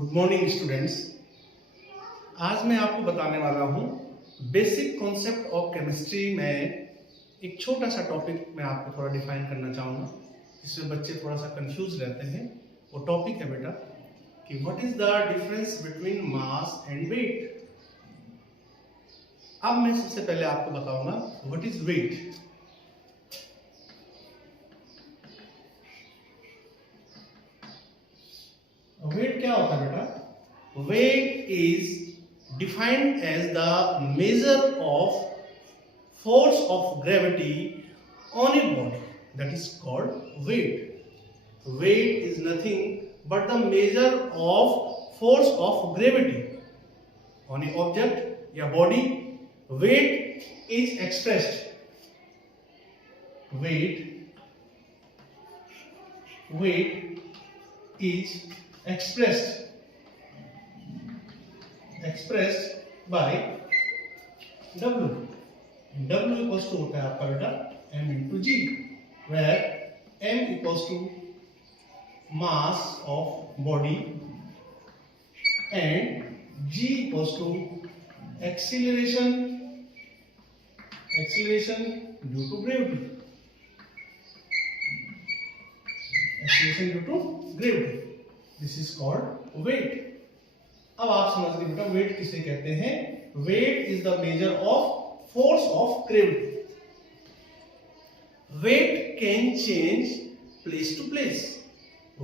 Good morning students. आज मैं आपको बताने वाला हूँ बेसिक कॉन्सेप्ट ऑफ केमिस्ट्री में एक छोटा सा टॉपिक मैं आपको थोड़ा डिफाइन करना चाहूँगा, जिसमें बच्चे थोड़ा सा कंफ्यूज रहते हैं। वो टॉपिक है बेटा कि what is the difference between mass and weight. अब मैं सबसे पहले आपको बताऊंगा व्हाट इज वेट। वेट क्या होता है बेटा? Weight is defined as the measure of force of gravity on a body, that is called weight. Weight is nothing but the measure of force of gravity on a object या body. Weight is expressed is expressed by W. W equals to होता है आपका बेटा M into G, where M equals to mass of body and G equals to acceleration due to gravity. Acceleration due to gravity. This is called weight. अब आप समझ गए बेटा weight किसे कहते हैं? Weight is the measure of force of gravity. Weight can change place to place.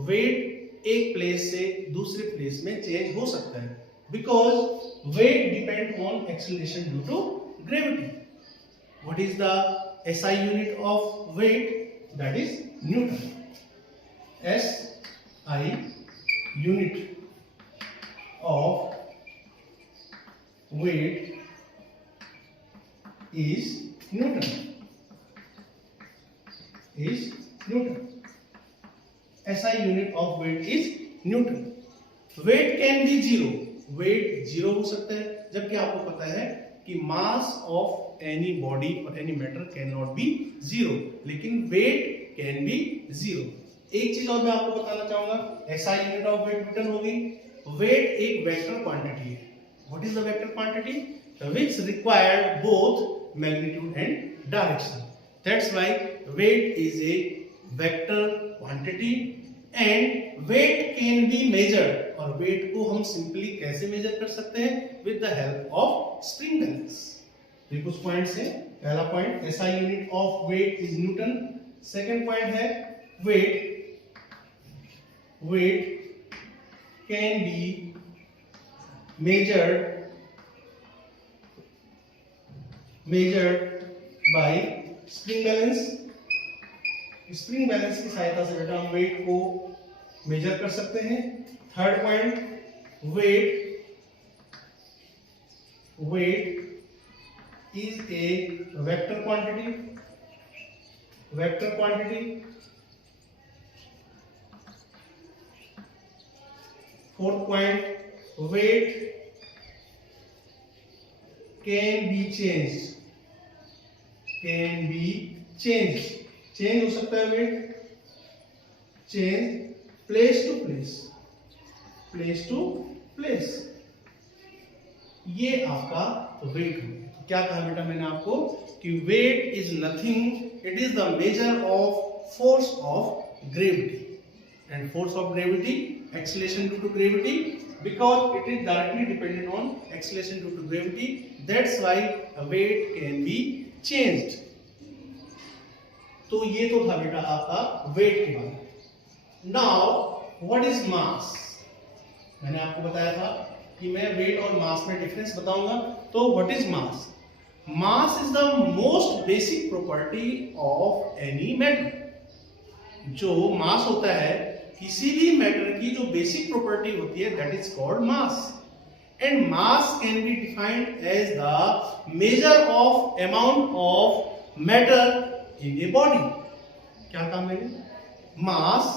Weight एक place से दूसरे प्लेस में चेंज हो सकता है because weight depend on acceleration due to gravity. What is the SI unit of weight? That is newton. SI unit of weight is newton. SI unit of weight is Newton. Weight can be zero. Weight zero हो सकता है, जबकि आपको पता है कि mass of any body or any matter cannot be zero. लेकिन weight can be zero. एक चीज और मैं आपको बताना चाहूंगा, SI unit of weight Newton होगी. Weight एक vector quantity है. What is the vector quantity? Which require both magnitude and direction. That's why weight is a vector quantity and weight can be measured. और weight को हम simply कैसे measure कर सकते हैं? With the help of spring balance. तो कुछ points हैं. पहला point SI unit of weight is newton. Second point है weight can be measured by spring balance. Spring balance की सहायता से बेटा हम वेट को मेजर कर सकते हैं. Third point, weight is a vector quantity. Fourth point, weight can be change. Change हो सकता है weight, change place to place. ये आपका वेट हो गया. क्या कहा बेटा मैंने आपको कि weight is nothing, it is the measure of force of gravity. And force of gravity, acceleration due to gravity, because it is directly dependent on acceleration due to gravity. That's why weight can be changed. तो ये तो था बेटा आपका wait के बारे में. Now what is mass? मैंने आपको बताया था कि मैं वेट और मास में डिफरेंस बताऊंगा. तो what is mass? Mass is the most basic property of any matter. जो मास होता है किसी भी मैटर की जो बेसिक प्रॉपर्टी होती है, that is called mass. And mass can be defined as the measure of amount of matter in a body. क्या कहा मैंने? Mass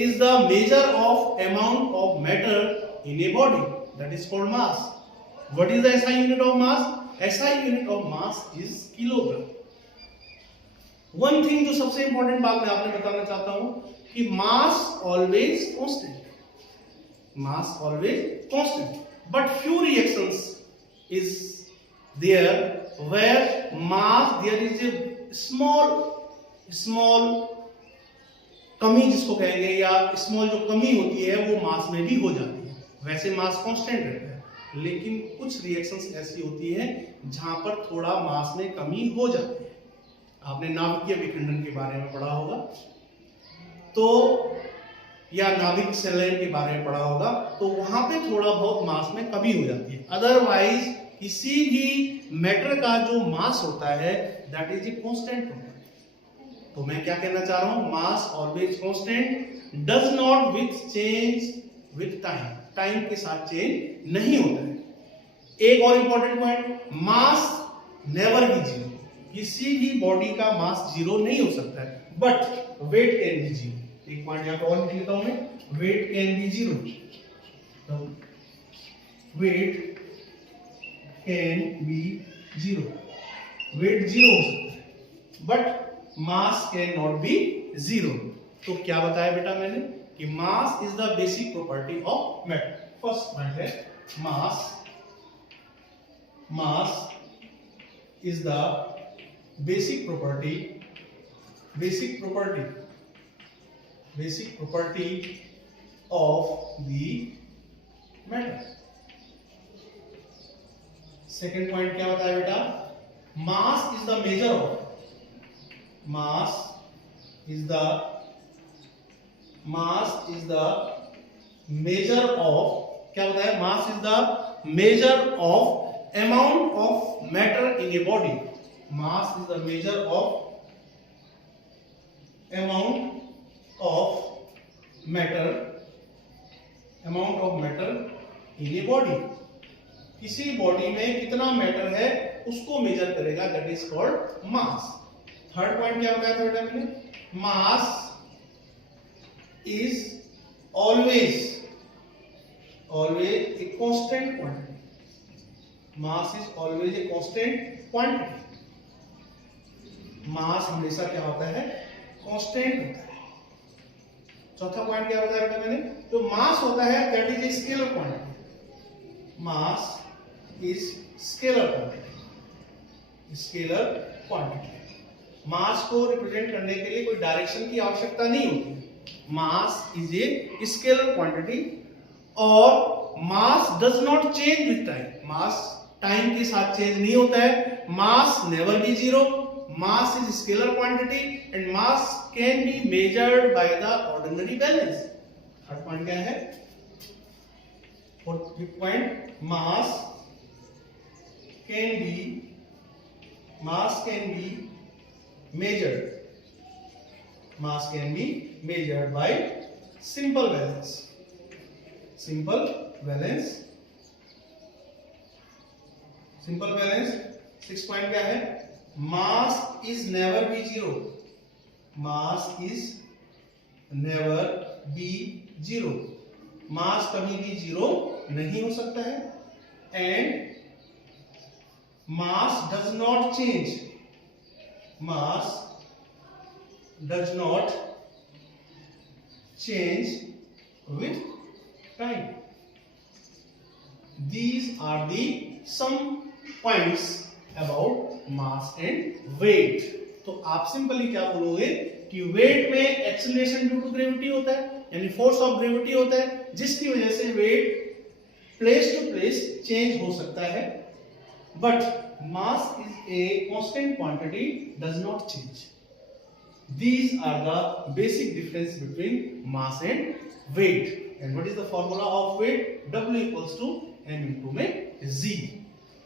is the measure of amount of matter in a body. That is called mass. What is the SI unit of mass? SI unit of mass is kilogram. One thing जो सबसे important बात मैं आपने बताना चाहता हूं कि mass always constant. mass always constant. But few reactions is there where mass there is a small कमी जिसको कहेंगे, या स्मॉल जो कमी होती है वो मास में भी हो जाती है. वैसे मास कांस्टेंट रहता है, लेकिन कुछ रिएक्शंस ऐसी होती है जहां पर थोड़ा मास में कमी हो जाती है. आपने नाभिकीय विखंडन के बारे में पढ़ा होगा तो, या नाभिक संलयन के बारे में पढ़ा होगा तो वहां पे थोड़ा बहुत मास में कमी हो जाती है. अदरवाइज किसी भी मैटर का जो मास होता है दैट इज ए कांस्टेंट होता है. तो मैं क्या कहना चाह रहा हूं, mass always constant, does not with change with time. Time के साथ चेंज नहीं होता है. एक और important point, mass never be zero. किसी भी बॉडी का मास जीरो नहीं हो सकता है, but weight can be zero. एक पॉइंट यहां पर और लिख लेता हूं मैं, weight can be zero. Weight can be zero. Weight zero हो सकता है, but mass can not be zero. तो क्या बताया बेटा मैंने कि mass is the basic property of matter. First point है mass is the basic property of the matter. Second point क्या बताया बेटा, mass is the measure of, mass is the measure of, क्या होता है, mass is the measure of amount of matter in a body. Mass is the measure of amount of matter in a body. किसी body में कितना matter है उसको measure करेगा, that is called mass. Third point क्या बताया था बेटा मैंने, mass is always a constant quantity. Mass is always a constant quantity. Mass हमेशा क्या होता है, कांस्टेंट होता है. चौथा पॉइंट क्या बताया बेटा मैंने, जो मास होता है that is a scalar quantity. Mass is scalar quantity. Mass को रिप्रेजेंट करने के लिए कोई डायरेक्शन की आवश्यकता नहीं होती. Mass is a scalar quantity और mass does not change with time. Mass time के साथ चेंज नहीं होता है. Mass never be zero. Mass is scalar quantity and mass can be measured by the ordinary balance. Third point क्या है, fourth point, mass can be measured. Mass can be measured by simple valence. Six point क्या है, mass is never be zero. Mass कभी भी zero नहीं हो सकता है. And mass does not change. Mass does not change with time. These are the some points about mass and weight. तो आप सिंपली क्या बोलोगे कि वेट में एक्सेलरेशन ड्यू टू ग्रेविटी होता है, यानी फोर्स ऑफ ग्रेविटी होता है, जिसकी वजह से weight place to place change हो सकता है. But mass is a constant quantity, does not change. These are the basic difference between mass and weight. And what is the formula of weight? W equals to m into में z.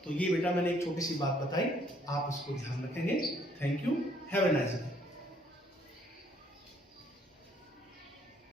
तो ये बेटा मैंने एक छोटी सी बात बताई, आप इसको ध्यान रखेंगे. Thank you, have a nice day.